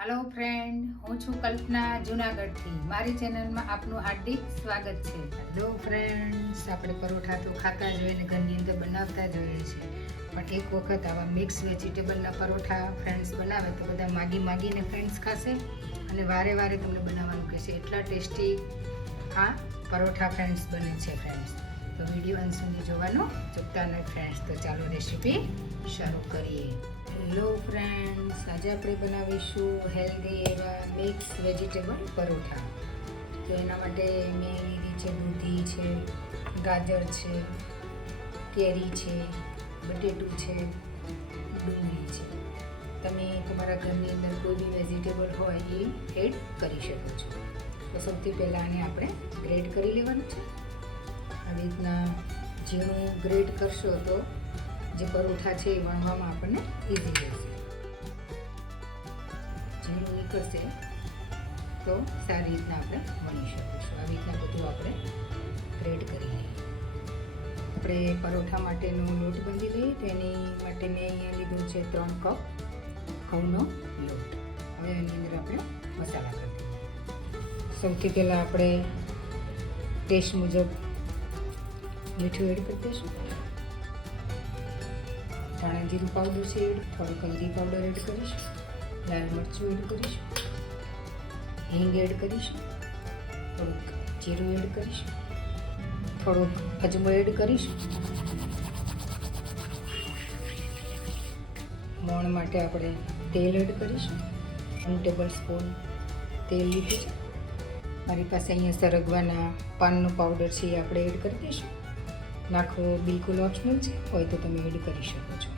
Hello friend, हूँ छू कल्पना जूनागढ़ मारी चेनल में आपनु हार्दिक स्वागत है। हेलो फ्रेंड्स, આપણે પરોઠા તો ખાતા જ હોય ને ઘરની અંદર બનાવતા જ હોઈએ છીએ, પણ એક વખત આવા મિક્સ વેજીટેબલના પરોઠા ફ્રેન્ડ્સ બનાવે તો બધા માગીને ફ્રેન્ડ્સ ખાશે અને વારે વારે તમને બનાવવાનું કહેશે। એટલા ટેસ્ટી આ પરોઠા ફ્રેન્ડ્સ બને છે ફ્રેન્ડ્સ। તો વિડીયો અંત સુધી જોવાનું ચૂકતા નહીં ફ્રેન્ડ્સ। તો ચાલો રેસીપી શરૂ કરીએ। હેલો ફ્રેન્ડ્સ, આજે આપણે બનાવીશું હેલ્ધી એવા મિક્સ વેજીટેબલ પરોઠા। તો એના માટે મેં લીધી છે દૂધી છે, ગાજર છે, કેરી છે, બટેટું છે, ડુંગળી છે। તમે તમારા ઘરની અંદર કોઈ બી વેજીટેબલ હોય એ એડ કરી શકો છો। તો સૌથી પહેલાં આને આપણે ગ્રેડ કરી લેવાનું છે। આવી રીતના ઝીણું ગ્રેડ કરશો તો જે પરોઠા છે એ વણવામાં આપણને ઇઝી રહેશે। ઝીણું નીકળશે તો સારી રીતના આપણે વણી શકીશું। આવી રીતના બધું આપણે ગ્રેડ કરી લઈએ। આપણે પરોઠા માટેનો લોટ બાંધી લઈએ તો એની માટે મેં અહીંયા લીધો છે 3 કપ ઘઉંનો લોટ। હવે એની અંદર આપણે મસાલા કરી દઈએ। સૌથી પહેલાં આપણે ટેસ્ટ મુજબ મીઠું એડ કરી દઈશું। ધાણા જીરું પાવડર છે એડ, થોડુંક હલ્દી પાવડર એડ કરીશું, લાલ મરચું એડ કરીશું, હિંગ એડ કરીશું, થોડુંક જીરું એડ કરીશું, થોડુંક અજમો એડ કરીશું। મોણ માટે આપણે તેલ એડ કરીશું। 1 ટેબલ સ્પૂન તેલ લીધું છે। મારી પાસે અહીંયા સરગવાના પાનનો પાવડર છે એ આપણે એડ કરી દઈશું। નાખવો બિલકુલ ઓપ્શનલ છે, હોય તો તમે એડ કરી શકો છો।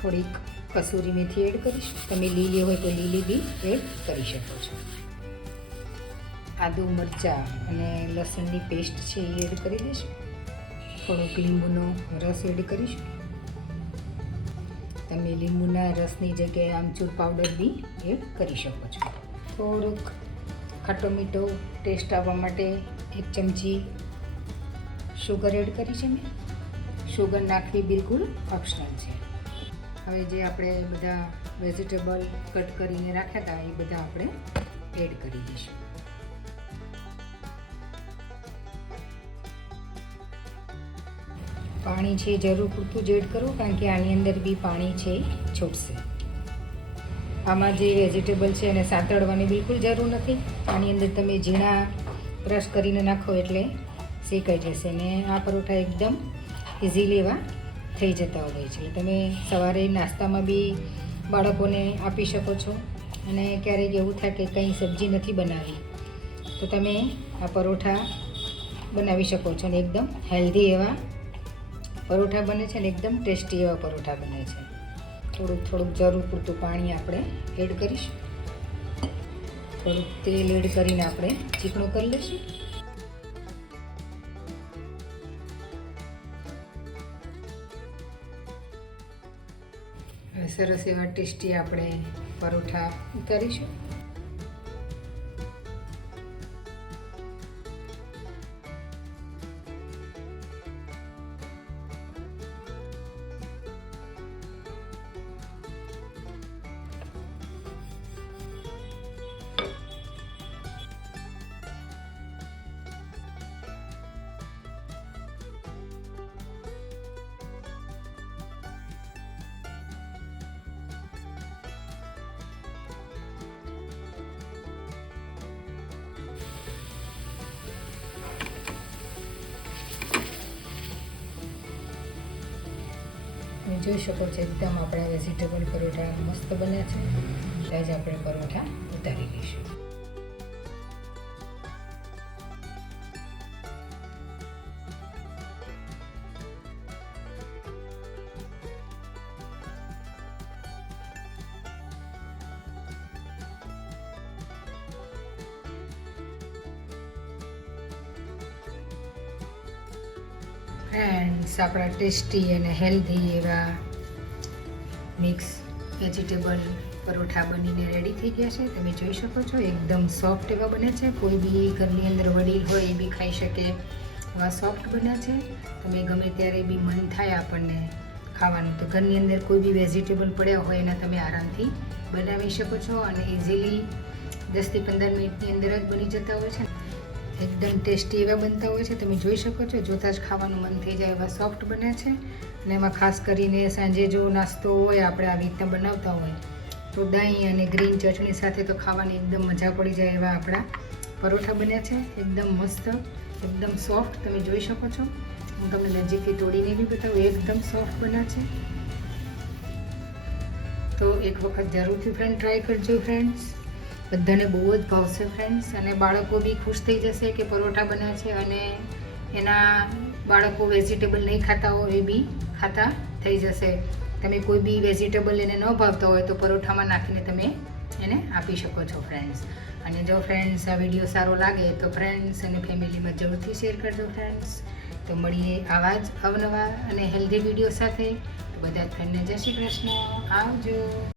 થોડીક કસૂરી મેથી એડ કરીશું, તમે લીલી હોય તો લીલી બી એડ કરી શકો છો। આદુ મરચાં અને લસણની પેસ્ટ છે એ એડ કરી દઈશું। થોડોક લીંબુનો રસ એડ કરીશું। તમે લીંબુના રસની જગ્યાએ આમચૂર પાવડર બી એડ કરી શકો છો। થોડુંક ખાટો મીઠો ટેસ્ટ આવવા માટે 1 ચમચી શુગર એડ કરી છે મેં। શુગર નાખવી બિલકુલ ઓપ્શનલ છે। હવે જે આપણે બધા વેજીટેબલ કટ કરીને રાખ્યા હતા એ બધા આપણે એડ કરી દઈશું। પાણી છે જરૂર પૂરતું જ એડ કરવું, કારણ કે આની અંદર બી પાણી છે છૂટશે। આમાં જે વેજીટેબલ છે એને સાતળવાની બિલકુલ જરૂર નથી। આની અંદર તમે ઝીણા ક્રશ કરીને નાખો એટલે શેકાઈ જશે ને આ પરોઠા એકદમ ઇઝીલી એવા થઈ જતા હોય છે। તમે સવારે નાસ્તામાં બી બાળકોને આપી શકો છો। અને ક્યારેક એવું થાય કે કંઈ સબ્જી નથી બનાવી તો તમે આ પરોઠા બનાવી શકો છો અને એકદમ હેલ્ધી એવા પરોઠા બને છે અને એકદમ ટેસ્ટી એવા પરોઠા બને છે। થોડુંક જરૂર પૂરતું પાણી આપણે એડ કરીશું। થોડુંક તેલ એડ કરીને આપણે ચીકણું કરી લઈશું। સરસ એવા ટેસ્ટી આપણે પરોઠા ઉતારીશું। જોઈ શકો છો એકદમ આપણા વેજીટેબલ પરોઠા મસ્ત બન્યા છે। ત્યાં જ આપણે પરોઠા ઉતારી લઈશું। ફ્રેન્ડ્સ, આપણા ટેસ્ટી અને હેલ્ધી એવા મિક્સ વેજીટેબલ પરોઠા બનીને રેડી થઈ ગયા છે। તમે જોઈ શકો છો એકદમ સોફ્ટ એવા બને છે। કોઈ બી ઘરની અંદર વડીલ હોય એ બી ખાઈ શકે એવા સોફ્ટ બન્યા છે। તમે ગમે ત્યારે બી મન થાય આપણને ખાવાનું તો ઘરની અંદર કોઈ બી વેજીટેબલ પડ્યા હોય એના તમે આરામથી બનાવી શકો છો અને ઇઝીલી 10 થી 15 મિનિટની અંદર જ બની જતા હોય છે. એકદમ ટેસ્ટી એવા બનતા હોય છે. તમે જોઈ શકો છો, જોતાં જ ખાવાનું મન થઈ જાય એવા સોફ્ટ બને છે. અને એમાં ખાસ કરીને સાંજે જો નાસ્તો હોય આપણે આવી રીતના બનાવતા હોય તો દહીં અને ગ્રીન ચટણી સાથે તો ખાવાની એકદમ મજા પડી જાય એવા આપણા પરોઠા બન્યા છે. એકદમ મસ્ત, એકદમ સોફ્ટ. તમે જોઈ શકો છો, હું તમને નજીકથી તોડીને બી બતાવું. એકદમ સોફ્ટ બન્યા છે. તો એક વખત જરૂરથી ફ્રેન્ડ ટ્રાય કરજો ફ્રેન્ડ્સ. બધાને બહુ જ ભાવશે ફ્રેન્ડ્સ. અને બાળકો બી ખુશ થઈ જશે કે પરોઠા બન્યા છે અને એના બાળકો વેજીટેબલ નહીં ખાતા હોય એ બી ખાતા થઈ જશે. તમે કોઈ બી વેજીટેબલ એને ન ભાવતા હોય તો પરોઠામાં નાખીને તમે એને આપી શકો છો ફ્રેન્ડ્સ. અને જો ફ્રેન્ડ્સ આ વિડીયો સારો લાગે તો ફ્રેન્ડ્સ અને ફેમિલીમાં જરૂરથી શેર કરજો ફ્રેન્ડ્સ. તો મળીએ આવા જ અવનવા અને હેલ્ધી વિડીયો સાથે. બધા જ ફ્રેન્ડને જય શ્રી કૃષ્ણ. આવજો.